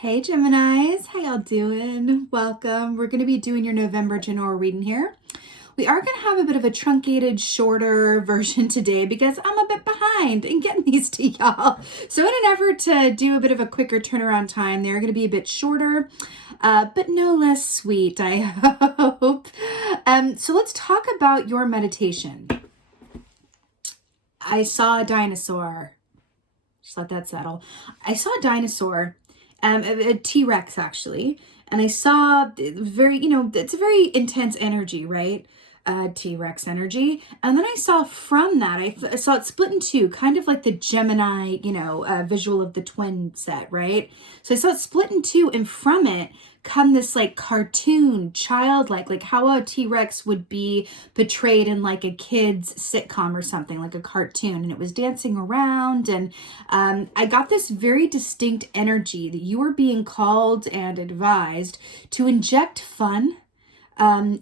Hey Geminis, how y'all doing? Welcome. We're going to be doing your November general reading here. We are going to have a bit of a truncated, shorter version today because I'm a bit behind in getting these to y'all. So in an effort to do a bit of a quicker turnaround time, they're going to be a bit shorter, but no less sweet, I hope. So let's talk about your meditation. I saw a dinosaur. Just let that settle. I saw a dinosaur. A T-Rex actually, and I saw very, it's a very intense energy, right? T-Rex energy. And then I saw from that, I saw it split in two, kind of like the Gemini, visual of the twin set, right? So I saw it split in two, and from it come this like cartoon, childlike, like how a T-Rex would be portrayed in like a kid's sitcom or something, like a cartoon. And it was dancing around, and I got this very distinct energy that you were being called and advised to inject fun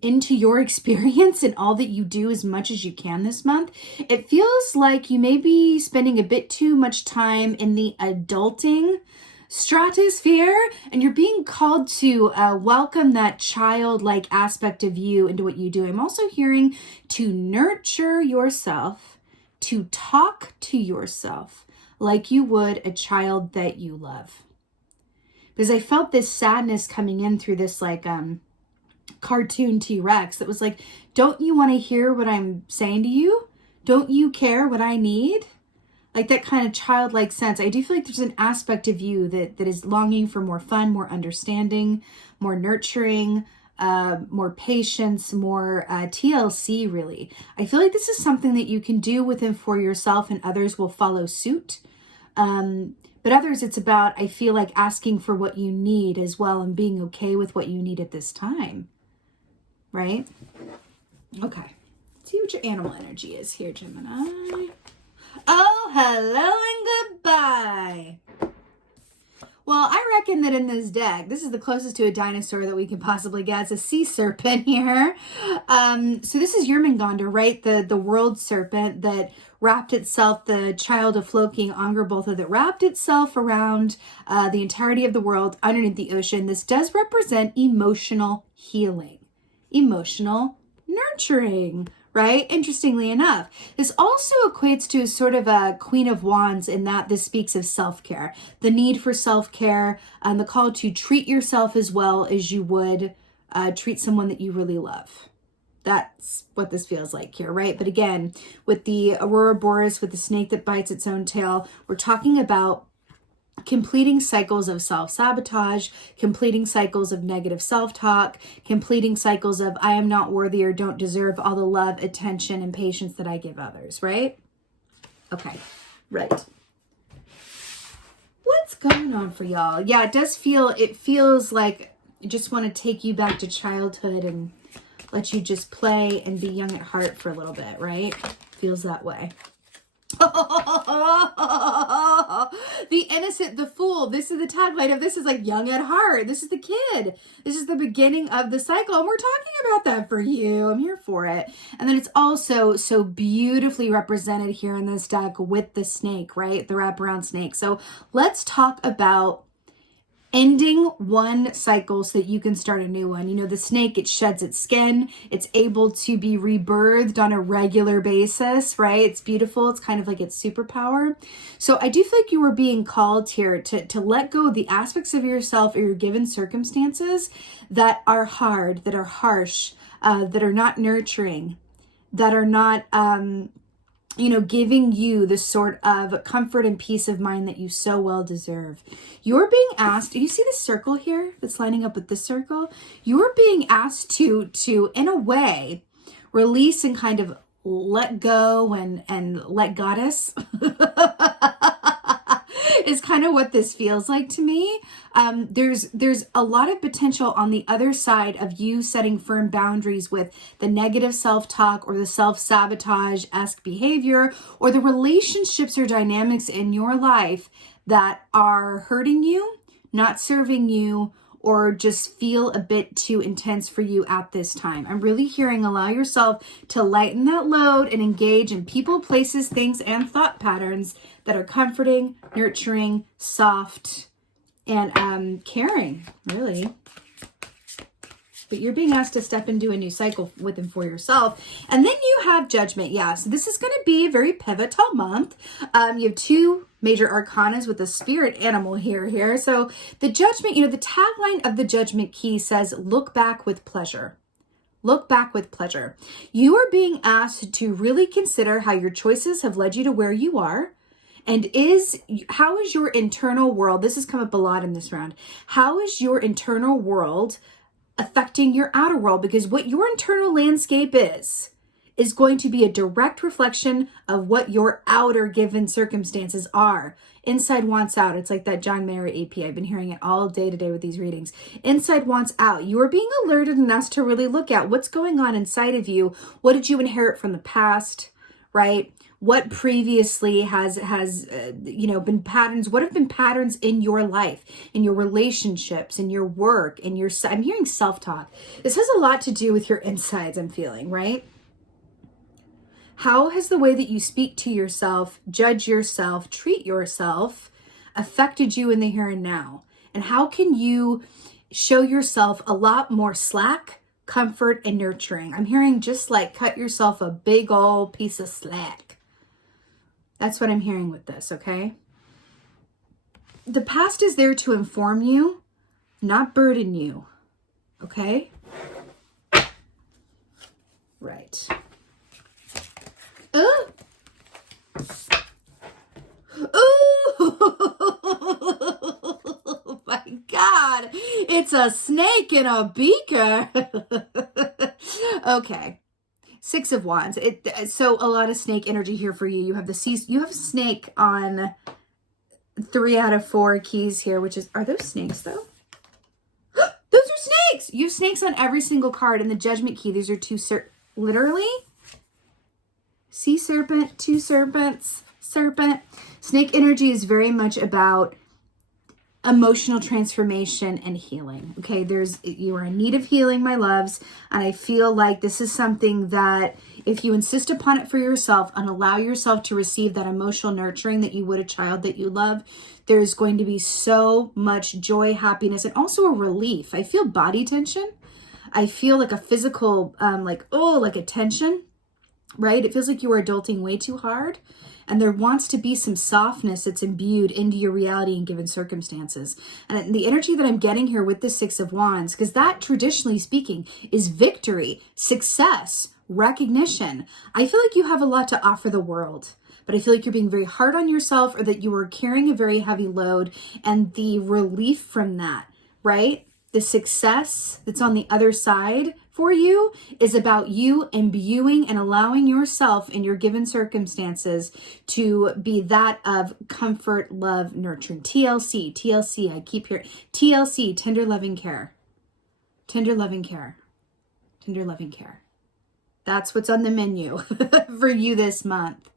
into your experience and all that you do as much as you can this month. It feels like you may be spending a bit too much time in the adulting stratosphere, and you're being called to welcome that childlike aspect of you into what you do. I'm also hearing to nurture yourself, to talk to yourself like you would a child that you love. Because I felt this sadness coming in through this like cartoon T-Rex that was like, don't you want to hear what I'm saying to you? Don't you care what I need? Like that kind of childlike sense. I do feel like there's an aspect of you that is longing for more fun, more understanding, more nurturing, more patience, more TLC really. I feel like this is something that you can do within for yourself, and others will follow suit. But others, it's about, I feel like, asking for what you need as well and being okay with what you need at this time. Right? Okay. Let's see what your animal energy is here, Gemini. Oh, hello and goodbye. Well, I reckon that in this deck, this is the closest to a dinosaur that we can possibly get. It's a sea serpent here. So this is Yermungandr, right? The world serpent that wrapped itself, the child of Floki and Angrboda, that wrapped itself around the entirety of the world underneath the ocean. This does represent emotional healing, emotional nurturing, right? Interestingly enough, this also equates to sort of a Queen of Wands in that this speaks of self-care, the need for self-care, and the call to treat yourself as well as you would treat someone that you really love. That's what this feels like here, right? But again, with the Aurora Boreas, with the snake that bites its own tail, we're talking about completing cycles of self-sabotage, completing cycles of negative self-talk, completing cycles of I am not worthy or don't deserve all the love, attention, and patience that I give others, right? Okay, right. What's going on for y'all? Yeah, it feels like I just want to take you back to childhood and let you just play and be young at heart for a little bit, right? Feels that way. The innocent, the fool. This is the tagline of this is like young at heart. This is the kid. This is the beginning of the cycle. And we're talking about that for you. I'm here for it. And then it's also so beautifully represented here in this deck with the snake, right? The wraparound snake. So let's talk about ending one cycle so that you can start a new one. You know, the snake, it sheds its skin. It's able to be rebirthed on a regular basis, right? It's beautiful. It's kind of like its superpower. So I do feel like you were being called here to let go of the aspects of yourself or your given circumstances that are hard, that are harsh, that are not nurturing, that are not, giving you the sort of comfort and peace of mind that you so well deserve. You're being asked, do you see the circle here that's lining up with this circle? You're being asked to, in a way, release and kind of let go and let goddess is kind of what this feels like to me. There's a lot of potential on the other side of you setting firm boundaries with the negative self-talk or the self-sabotage-esque behavior or the relationships or dynamics in your life that are hurting you, not serving you, or just feel a bit too intense for you at this time. I'm really hearing allow yourself to lighten that load and engage in people, places, things, and thought patterns that are comforting, nurturing, soft, and caring, really. But you're being asked to step into a new cycle with and for yourself. And then you have Judgment. Yeah, so this is going to be a very pivotal month. You have 2 major arcanas with the spirit animal here. So the Judgment, the tagline of the Judgment key says, look back with pleasure. Look back with pleasure. You are being asked to really consider how your choices have led you to where you are. And how is your internal world, this has come up a lot in this round, how is your internal world affecting your outer world? Because what your internal landscape is going to be a direct reflection of what your outer given circumstances are. Inside wants out. It's like that John Mayer AP. I've been hearing it all day today with these readings. Inside wants out. You are being alerted and asked to really look at what's going on inside of you. What did you inherit from the past, right? What previously has been patterns? What have been patterns in your life, in your relationships, in your work, I'm hearing self-talk. This has a lot to do with your insides, I'm feeling, right? How has the way that you speak to yourself, judge yourself, treat yourself affected you in the here and now? And how can you show yourself a lot more slack, comfort, and nurturing? I'm hearing just like cut yourself a big old piece of slack. That's what I'm hearing with this, okay? The past is there to inform you, not burden you, okay? Right. Oh! Oh my God! It's a snake in a beaker. Okay. 6 of Wands. So a lot of snake energy here for you. You have you have snake on 3 out of 4 keys here, which is, are those snakes though? Those are snakes! You have snakes on every single card in the Judgment key. These are 2 literally? Sea serpent, 2 serpents, serpent. Snake energy is very much about emotional transformation and healing. Okay, you are in need of healing, my loves, and I feel like this is something that if you insist upon it for yourself and allow yourself to receive that emotional nurturing that you would a child that you love, there's going to be so much joy, happiness, and also a relief. I feel body tension. I feel like a physical, like a tension, right? It feels like you are adulting way too hard. And there wants to be some softness that's imbued into your reality in given circumstances. And the energy that I'm getting here with the 6 of Wands, because that traditionally speaking is victory, success, recognition. I feel like you have a lot to offer the world, but I feel like you're being very hard on yourself, or that you are carrying a very heavy load, and the relief from that, right? The success that's on the other side for you is about you imbuing and allowing yourself in your given circumstances to be that of comfort, love, nurturing. TLC, I keep hearing. TLC, tender loving care. Tender loving care. Tender loving care. That's what's on the menu for you this month.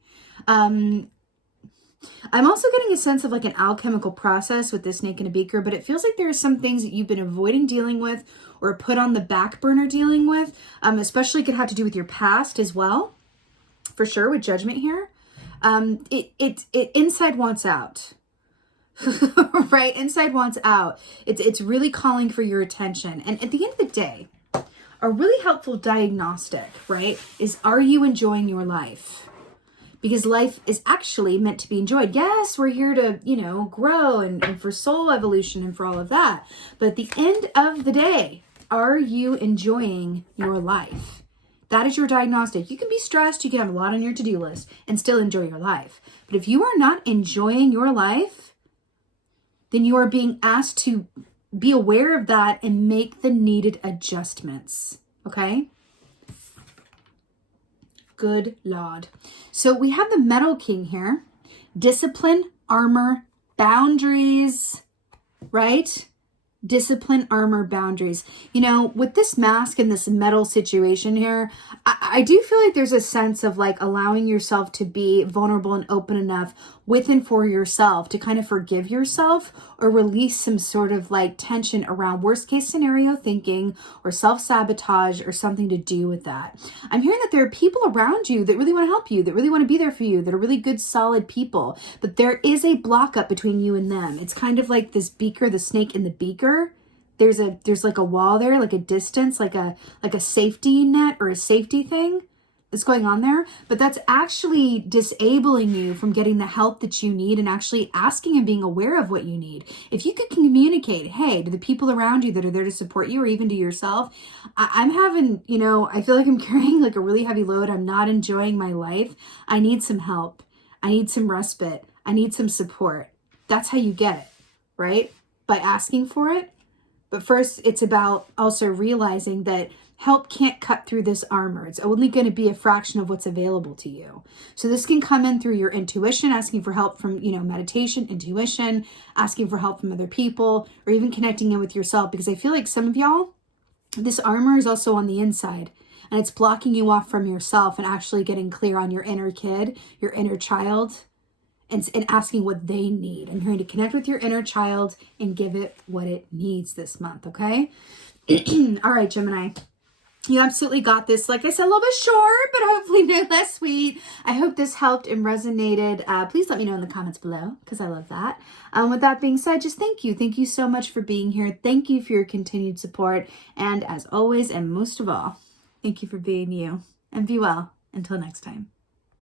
I'm also getting a sense of like an alchemical process with this snake in a beaker, but it feels like there are some things that you've been avoiding dealing with or put on the back burner dealing with, especially could have to do with your past as well, for sure, with Judgment here. It inside wants out, right? Inside wants out. It's really calling for your attention. And at the end of the day, a really helpful diagnostic, right, is, are you enjoying your life? Because life is actually meant to be enjoyed. Yes, we're here to, grow and for soul evolution and for all of that. But at the end of the day, are you enjoying your life? That is your diagnostic. You can be stressed, you can have a lot on your to-do list and still enjoy your life. But if you are not enjoying your life, then you are being asked to be aware of that and make the needed adjustments. Okay? Good Lord. So we have the Metal King here. Discipline, armor, boundaries, right? discipline, armor, boundaries. You know, with this mask and this metal situation here, I do feel like there's a sense of like allowing yourself to be vulnerable and open enough with and for yourself to kind of forgive yourself or release some sort of like tension around worst case scenario thinking or self-sabotage or something to do with that. I'm hearing that there are people around you that really want to help you, that really want to be there for you, that are really good, solid people, but there is a block up between you and them. It's kind of like this beaker, the snake in the beaker. There's like a wall there, like a distance, like a safety net or a safety thing that's going on there, but that's actually disabling you from getting the help that you need and actually asking and being aware of what you need. If you could communicate, hey, to the people around you that are there to support you or even to yourself, I'm having, you know, I feel like I'm carrying like a really heavy load. I'm not enjoying my life. I need some help. I need some respite. I need some support. That's how you get it, right? By asking for it. But first, it's about also realizing that help can't cut through this armor. It's only going to be a fraction of what's available to you. So this can come in through your intuition, asking for help from, you know, meditation, intuition, asking for help from other people, or even connecting in with yourself. Because I feel like some of y'all, this armor is also on the inside. And it's blocking you off from yourself and actually getting clear on your inner kid, your inner child, and asking what they need. I'm hearing to connect with your inner child and give it what it needs this month, okay? All right, Gemini. You absolutely got this. Like I said, a little bit short, but hopefully no less sweet. I hope this helped and resonated. Please let me know in the comments below because I love that. With that being said, just thank you. Thank you so much for being here. Thank you for your continued support. And as always, and most of all, thank you for being you. And be well. Until next time.